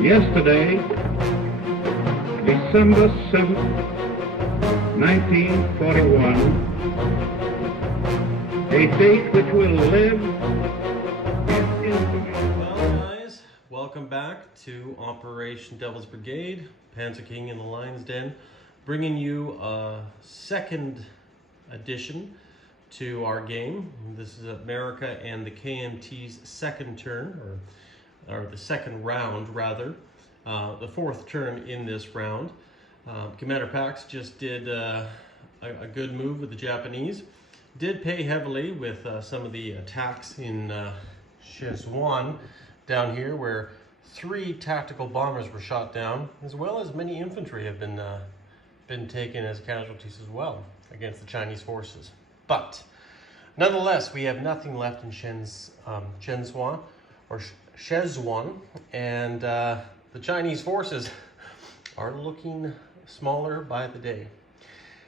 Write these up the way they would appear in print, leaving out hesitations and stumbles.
Yesterday, December 7th, 1941, a date which will live in infamy. Well, guys, welcome back to Operation Devil's Brigade, Panzer King in the Lion's Den, bringing you a second edition to our game. This is America and the KMT's second turn, or the second round rather, the fourth turn in this round. Commander Pax just did a good move with the Japanese. Did pay heavily with some of the attacks in Szechwan down here, where 3 tactical bombers were shot down, as well as many infantry have been taken as casualties as well against the Chinese forces. But nonetheless, we have nothing left in Szechwan, and the Chinese forces are looking smaller by the day.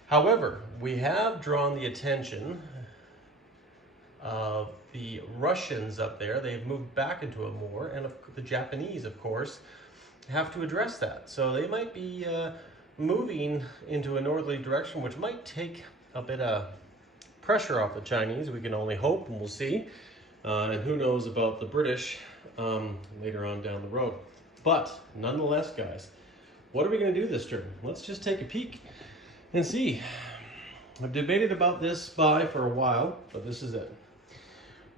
However, we have drawn the attention of the Russians up there. They've moved back into it more, and the Japanese, of course, have to address that. So they might be moving into a northerly direction, which might take a bit of pressure off the Chinese. We can only hope, and we'll see. And who knows about the British later on down the road. But nonetheless, guys, what are we going to do this turn? Let's just take a peek and see. I've debated about this spy for a while, but this is it.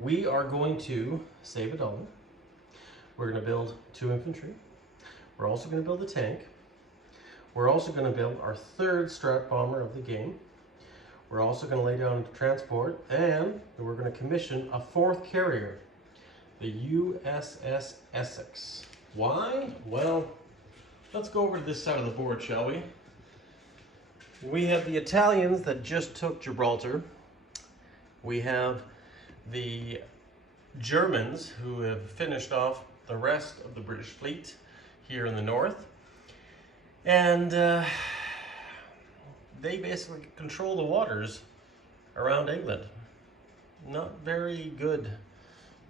We are going to save it all. We're going to build 2 infantry. We're also going to build a tank. We're also going to build our 3rd strat bomber of the game. We're also going to lay down a transport, and we're going to commission a 4th carrier, the USS Essex. Why? Well, let's go over to this side of the board, shall we? We have the Italians that just took Gibraltar. We have the Germans who have finished off the rest of the British fleet here in the north. And they basically control the waters around England. Not very good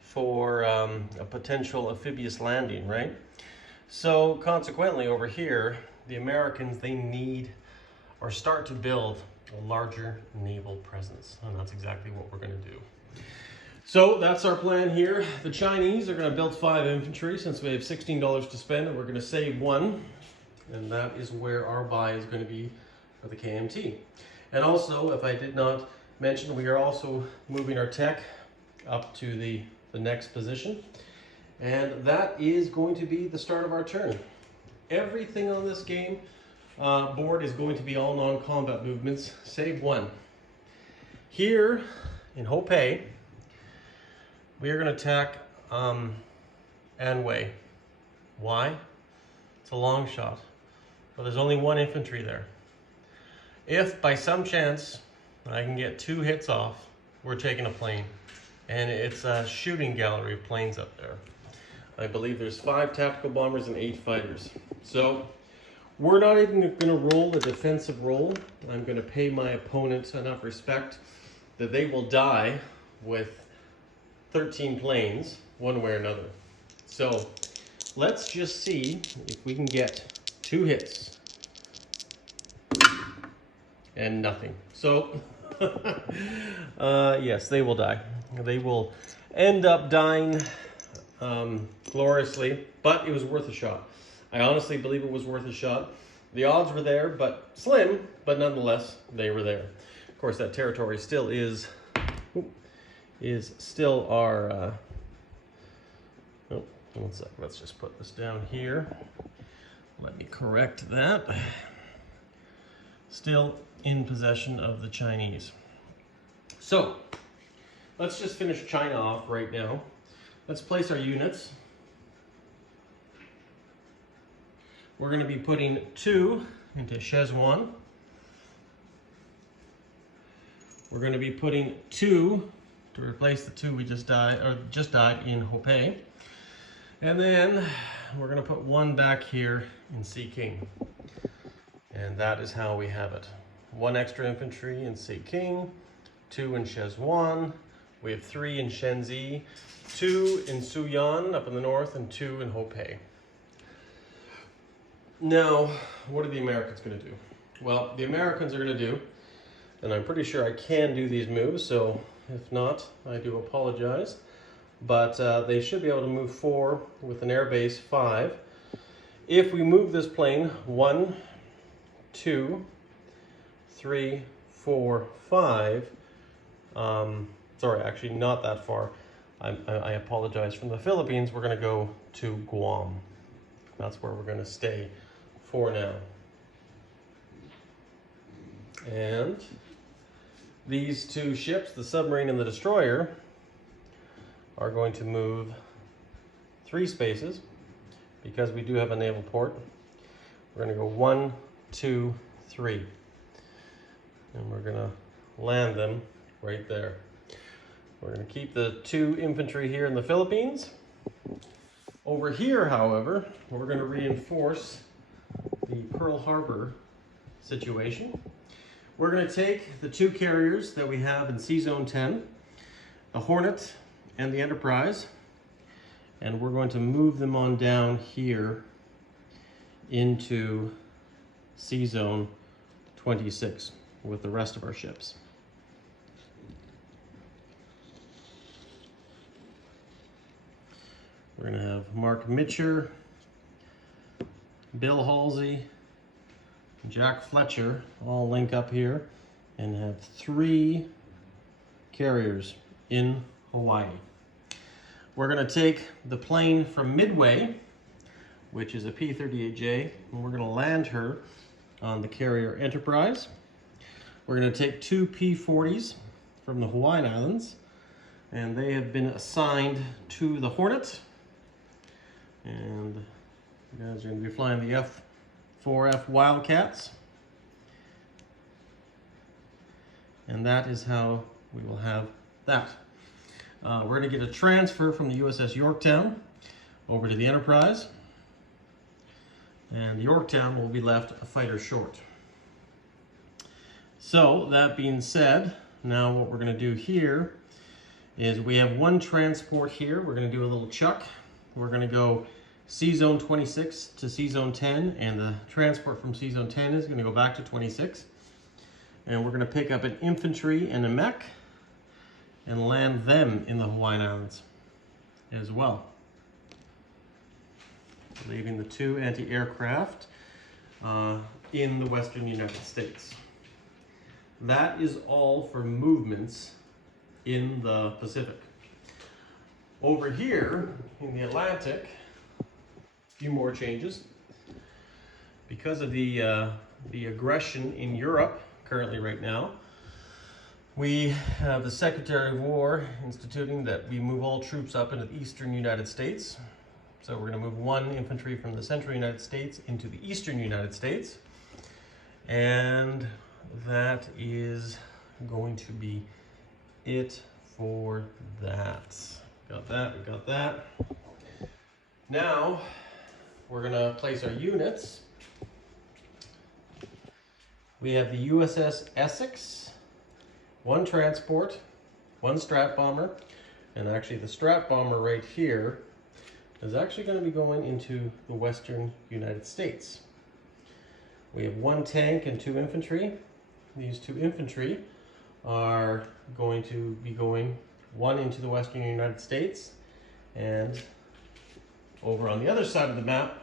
for a potential amphibious landing, right? So consequently over here, the Americans, they need or start to build a larger naval presence. And that's exactly what we're going to do. So that's our plan here. The Chinese are going to build 5 infantry since we have $16 to spend, and we're going to save 1. And that is where our buy is going to be for the KMT. And also, if I did not mention, we are also moving our tech up to the next position. And that is going to be the start of our turn. Everything on this game board is going to be all non-combat movements, save 1. Here in Hopei, we are going to attack Anhui. Why? It's a long shot, but there's only 1 infantry there. If by some chance I can get 2 hits off, we're taking a plane. And it's a shooting gallery of planes up there. I believe there's 5 tactical bombers and 8 fighters. So we're not even going to roll a defensive roll. I'm going to pay my opponent enough respect that they will die with 13 planes, one way or another. So let's just see if we can get 2 hits and nothing. So yes, they will die. They will end up dying gloriously, but it was worth a shot. I honestly believe it was worth a shot. The odds were there, but slim, but nonetheless, they were there. Of course, that territory still is still our, oh, one sec, let's just put this down here. Let me correct that. Still in possession of the Chinese. So, let's just finish China off right now. Let's place our units. We're going to be putting 2 into Szechwan. We're going to be putting 2 to replace the 2 we just died in Hopei. And then we're going to put 1 back here in King. And that is how we have it. 1 extra infantry in King, 2 in Szechwan. We have 3 in Shenzi, 2 in Suyan up in the north, and 2 in Hopei. Now, what are the Americans going to do? Well, the Americans are going to do, and I'm pretty sure I can do these moves, so if not, I do apologize. But they should be able to move 4 with an air base 5. If we move this plane 1, 2, 3, 4, 5, sorry, actually not that far. I apologize. From the Philippines, we're going to go to Guam. That's where we're going to stay for now. And these two ships, the submarine and the destroyer, are going to move 3 spaces because we do have a naval port. We're going to go 1, 2, 3. And we're going to land them right there. We're going to keep the 2 infantry here in the Philippines. Over here, however, we're going to reinforce the Pearl Harbor situation. We're going to take the 2 carriers that we have in Sea Zone 10, the Hornet and the Enterprise, and we're going to move them on down here into Sea Zone 26 with the rest of our ships. We're going to have Mark Mitcher, Bill Halsey, Jack Fletcher all link up here and have 3 carriers in Hawaii. We're going to take the plane from Midway, which is a P-38J, and we're going to land her on the carrier Enterprise. We're going to take 2 P-40s from the Hawaiian Islands, and they have been assigned to the Hornet. And you guys are going to be flying the F-4F Wildcats. And that is how we will have that. We're going to get a transfer from the USS Yorktown over to the Enterprise. And the Yorktown will be left a fighter short. So, that being said, now what we're going to do here is we have 1 transport here. We're going to do a little chuck. We're going to go Sea Zone 26 to Sea Zone 10, and the transport from Sea Zone 10 is going to go back to 26. And we're going to pick up an infantry and a mech and land them in the Hawaiian Islands as well, leaving the 2 anti-aircraft in the western United States. That is all for movements in the Pacific. Over here in the Atlantic, a few more changes. Because of the aggression in Europe currently right now, we have the Secretary of War instituting that we move all troops up into the eastern United States. So we're going to move 1 infantry from the central United States into the eastern United States. And that is going to be it for that. Got that, we got that. Now, we're going to place our units. We have the USS Essex, 1 transport, 1 strat bomber, and actually the strat bomber right here is actually going to be going into the western United States. We have 1 tank and 2 infantry. These 2 infantry are going to be going 1 into the western United States, and over on the other side of the map,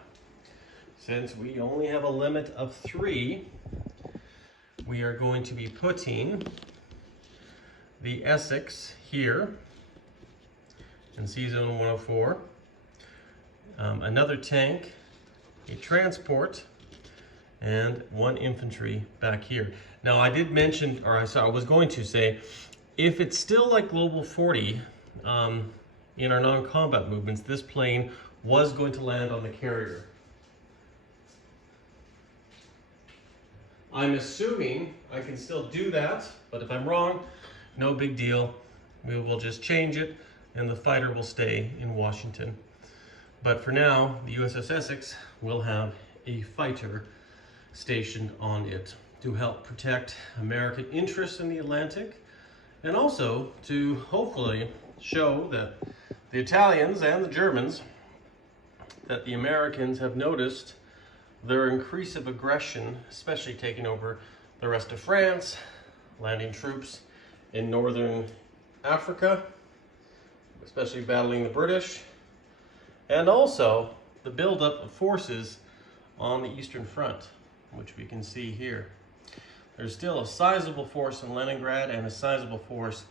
since we only have a limit of 3, we are going to be putting the Essex here in Sea Zone 104, another tank, a transport, and 1 infantry back here. Now I did mention, or I was going to say, if it's still like Global 40 in our non-combat movements, this plane was going to land on the carrier. I'm assuming I can still do that, but if I'm wrong, no big deal. We will just change it and the fighter will stay in Washington. But for now, the USS Essex will have a fighter stationed on it to help protect American interests in the Atlantic, and also to hopefully show that the Italians and the Germans that the Americans have noticed their increase of aggression, especially taking over the rest of France, landing troops in northern Africa, especially battling the British, and also the buildup of forces on the Eastern Front, which we can see here. There's still a sizable force in Leningrad and a sizable force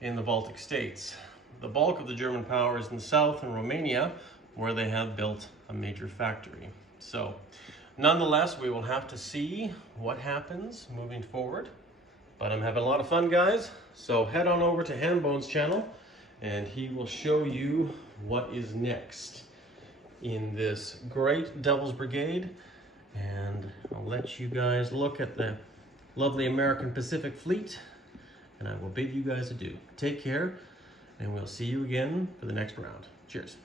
in the Baltic states. The bulk of the German power is in the south in Romania, where they have built a major factory. So, nonetheless, we will have to see what happens moving forward. But I'm having a lot of fun, guys. So head on over to Handbone's channel, and he will show you what is next in this great Devil's Brigade. And I'll let you guys look at the lovely American Pacific Fleet, and I will bid you guys adieu. Take care, and we'll see you again for the next round. Cheers.